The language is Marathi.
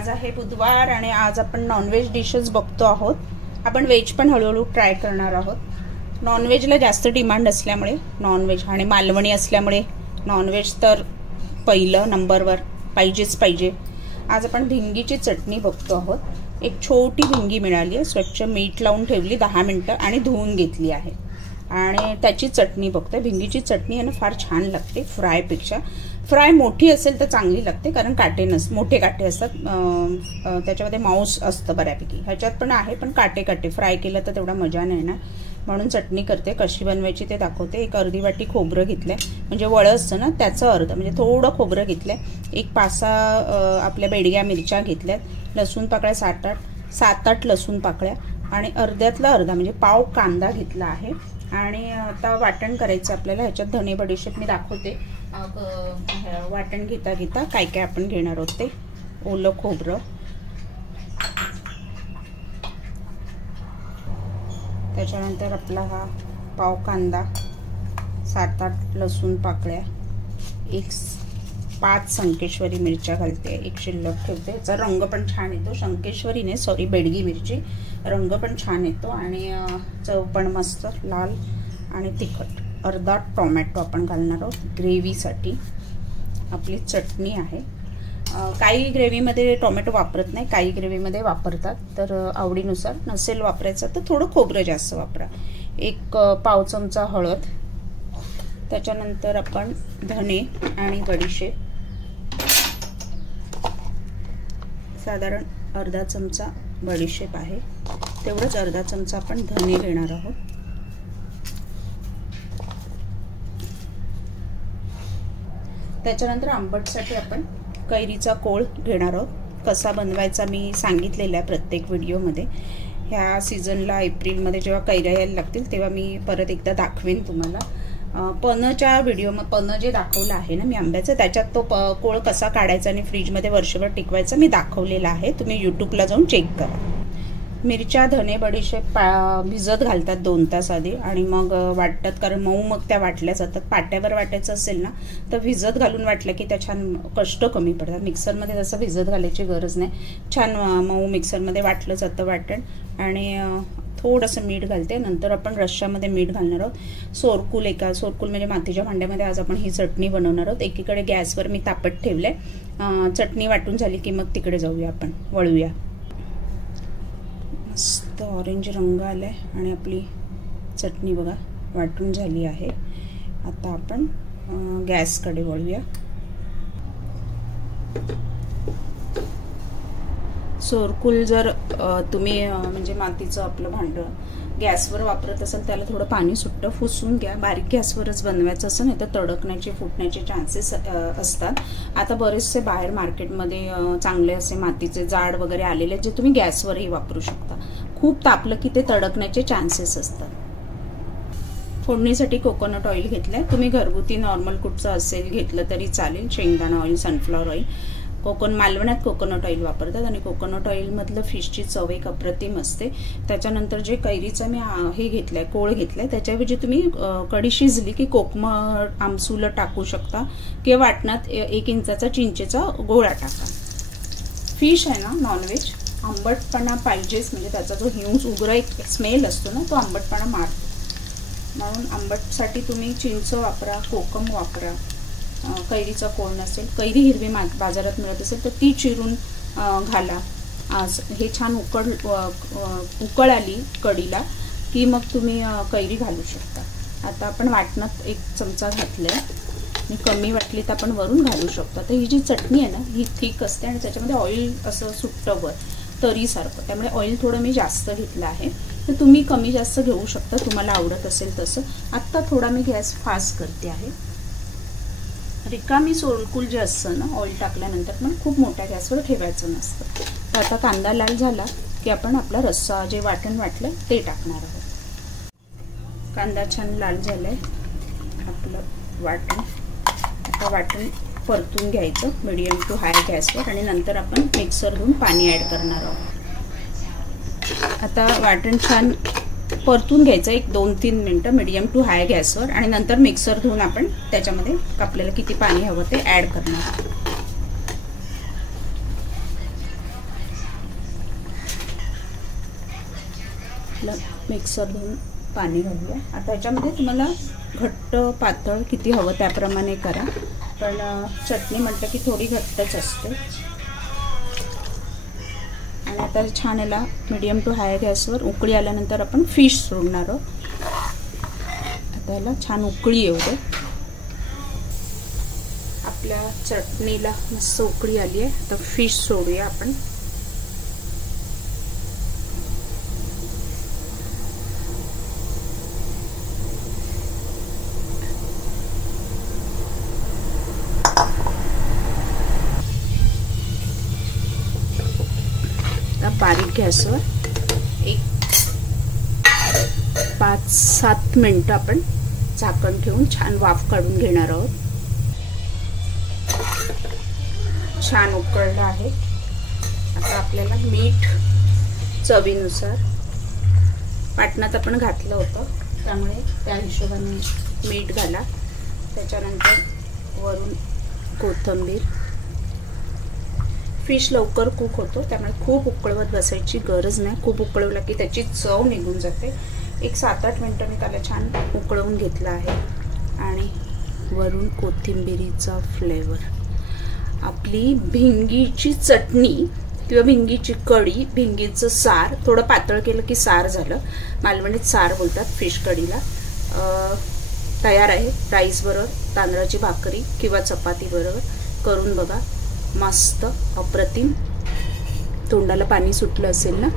आज आहे बुधवार आणि आज आपण नॉनव्हेज डिशेस बघतो आहोत. आपण व्हेज पण हळूहळू ट्राय करणार आहोत. नॉनव्हेजला जास्त डिमांड असल्यामुळे नॉनव्हेज आणि मालवणी असल्यामुळे नॉनव्हेज तर पहिलं नंबरवर पाहिजेच पाहिजे. आज आपण भिंगीची चटणी बघतो आहोत. एक छोटी भिंगी मिळाली आहे, स्वच्छ मीठ लावून ठेवली 10 मिनिटं आणि धुवून घेतली आहे आणि त्याची चटणी बघतोय. भिंगीची चटणी आहे ना फार छान लागते फ्रायपेक्षा. फ्राय मोठी असेल तर चांगली लागते कारण काटे मोठे काटे असतात, त्याच्यामध्ये मांस असतं बऱ्यापैकी. ह्याच्यात पण आहे पण काटे काटे. फ्राय केलं तर तेवढा मजा नाही ना, म्हणून चटणी करते. कशी बनवायची ते दाखवते. एक अर्धी वाटी खोबरं घेतलंय, म्हणजे वळं असतं ना त्याचं अर्ध, म्हणजे थोडं खोबरं घेतलंय. एक 5-6 आपल्या बेडग्या मिरच्या घेतल्यात. लसूण पाकळ्या 7-8 लसूण पाकळ्या आणि अर्ध्यातला अर्धा म्हणजे पाव कांदा घेतला आहे. आणि आता वाटण करायचं आपल्याला. ह्याच्यात धणे बडीशेप मी दाखवते. वाटण घेता घेता काय काय आपण घेणार आहोत ते. ओलं खोबरं, त्याच्यानंतर आपला हा पाव कांदा, 7-8 लसूण पाकळ्या, 5 संकेश्वरी मिरच्या घालते, एक शिल्लक ठेवते. याचा रंग पण छान येतो. संकेश्वरी नाही सॉरी, बेडगी मिरची. रंग पण छान येतो आणि चव पण मस्त लाल आणि तिखट. अर्धा टोमॅटो आपण घालणार आहोत ग्रेव्हीसाठी. आपली चटणी आहे. काही ग्रेव्हीमध्ये टोमॅटो वापरत नाही, काही ग्रेव्हीमध्ये वापरतात, तर आवडीनुसार. नसेल वापरायचं तर थोडं खोबरं जास्त वापरा. एक पाव चमचा हळद, त्याच्यानंतर आपण धणे आणि बडीशेप, साधारण अर्धा चमचा बडीशेप आहे, तेवढंच अर्धा चमचा आपण धणे घेणार आहोत. त्याच्यानंतर आंबटसाठी आपण कैरीचा कोळ घेणार आहोत. कसा बनवायचा मी सांगितलेला आहे प्रत्येक व्हिडिओमध्ये. ह्या सीझनला एप्रिलमध्ये जेव्हा कैऱ्या यायला लागतील तेव्हा मी परत एकदा दाखवेन तुम्हाला. पनच्या व्हिडिओ पन जे दाखवलं आहे ना मी आंब्याचं, त्याच्यात तो कोळ कसा काढायचा आणि फ्रीजमध्ये वर्षभर टिकवायचा मी दाखवलेला आहे. तुम्ही यूट्यूबला जाऊन चेक करा. मिरच्या, धने, बडीशेप भिजत घालतात 2 तास आधी आणि मग वाटतात, कारण मऊ मग त्या वाटल्या जातात. पाट्यावर वाटायचं असेल ना तर भिजत घालून वाटलं की त्या छान कष्ट कमी पडतात. मिक्सरमध्ये तसं भिजत घालायची गरज नाही, छान मऊ मिक्सरमध्ये वाटलं जातं वाटण. आणि थोडंसं मीठ घालते. नंतर आपण रश्श्यामध्ये मीठ घालणार आहोत. सोरकूल म्हणजे मातीच्या भांड्यामध्ये आज आपण ही चटणी बनवणार आहोत. एकीकडे गॅसवर मी तापत ठेवलंय. चटणी वाटून झाली की मग तिकडे जाऊया, आपण वळूया. मस्त ऑरेंज रंग आलाय आणि आपली चटणी बघा वाटून झाली आहे. आता आपण गॅसकडे वळूया. सोरकूल जर तुम्ही म्हणजे मातीचं आपलं भांडं गॅसवर वापरत असाल त्याला थोडं पाणी सुट्टं पुसून घ्या. बारीक गॅसवरच बनवायचं असं, नाही तर तडकण्याचे फुटण्याचे चान्सेस असतात. आता बरेचसे बाहेर मार्केटमध्ये चांगले असे मातीचे जाड वगैरे आलेले जे तुम्ही गॅसवरही वापरू शकता. खूप तापलं की ते तडकण्याचे चान्सेस असतात. फोडणीसाठी कोकोनट ऑइल घेतलंय. तुम्ही घरगुती नॉर्मल कुठचं असेल घेतलं तरी चालेल. शेंगदाणा ऑइल, सनफ्लॉवर ऑइल. मालवण्यात कोकोनट ऑइल वापरतात आणि कोकोनट ऑइलमधलं फिशची चव एक अप्रतिम असते. त्याच्यानंतर जे कैरीचं मी हे घेतलंय, कोळ घेतलाय, त्याच्याऐवजी तुम्ही कढी शिजली की कोकमट, आमसूल टाकू शकता किंवा वाटणात 1 इंचाचा चिंचेचा गोळा टाका. फिश आहे ना नॉनव्हेज, आंबटपणा पाहिजेच, म्हणजे त्याचा जो हिंग उग्र एक स्मेल असतो ना तो आंबटपणा मारतो. म्हणून आंबटसाठी तुम्ही चिंच वापरा, कोकम वापरा. कैरीचा कोळ नसेल, कैरी हिरवी बाजारात मिळत असेल तर ती चिरून घाला. हे छान उकळ आली कढीला की मग तुम्ही कैरी घालू शकता. आता आपण वाटणात 1 चमचा घातलाय. मी कमी वाटली तर आपण वरून घालू शकतो. आता ही जी चटणी आहे ना ही थिक असते आणि त्याच्यामध्ये ऑइल असं सुट्टं वर तरीसारखं, त्यामुळे ऑइल थोडं मी जास्त घेतलं आहे. तर तुम्ही कमी जास्त घेऊ शकता तुम्हाला आवडत असेल तसं. आत्ता थोडा मी गॅस फास्ट करते आहे. रिकामी सोरकूल जे असतं ना ऑइल टाकल्यानंतर पण खूप मोठ्या गॅसवर ठेवायचं नसतं. तर आता कांदा लाल झाला की आपण आपला रस्सा जे वाटण वाटलं ते टाकणार आहोत. कांदा छान लाल झालाय. आपलं वाटण आता वाटण परतून घ्यायचं मिडियम टू हाय गॅसवर आणि नंतर आपण मिक्सर घेऊन पाणी ॲड करणार आहोत. आता वाटण छान परतून घ्यायचं 1-2-3 मिनिटं मीडियम टू हाय गॅसवर आणि नंतर मिक्सर धुवून आपण त्याच्यामध्ये आपल्याला किती पाणी हवं ते ॲड करणार. आपलं मिक्सर धुवून पाणी घालूया. आता याच्यामध्ये तुम्हाला घट्ट पातळ किती हवं त्याप्रमाणे करा, पण चटणी म्हटलं की थोडी घट्टच असते. आणि आता छान याला मीडियम टू हाय गॅसवर उकळी आल्यानंतर आपण फिश सोडणार आहोत. आता याला छान उकळी येऊ दे. आपल्या चटणीला मस्त उकळी आली आहे. आता फिश सोडूया आपण. बारीक गॅसवर एक 5-7 मिनिटं आपण झाकण ठेवून छान वाफ काढून घेणार आहोत. छान उकळलं आहे. आता आपल्याला मीठ चवीनुसार, पाटणात आपण घातलं होतं त्यामुळे त्या हिशोबाने मीठ घाला. त्याच्यानंतर वरून कोथिंबीर. फिश लवकर कुक होतो त्यामुळे खूप उकळवत बसायची गरज नाही. खूप उकळवलं की त्याची चव निघून जाते. एक 7-8 मिनिटं मी त्याला छान उकळवून घेतलं आहे. आणि वरून कोथिंबिरीचा फ्लेवर. आपली भिंगीची चटणी किंवा भिंगीची कढी, भिंगीचं सार, थोडं पातळ केलं की सार झालं. मालवणीत सार बोलतात फिश कढीला. तयार आहे. राईस बरोबर, तांदळाची भाकरी किंवा चपाती बरोबर करून बघा. मस्त, अप्रतिम. तोंडाला पाणी सुटलं असेल ना.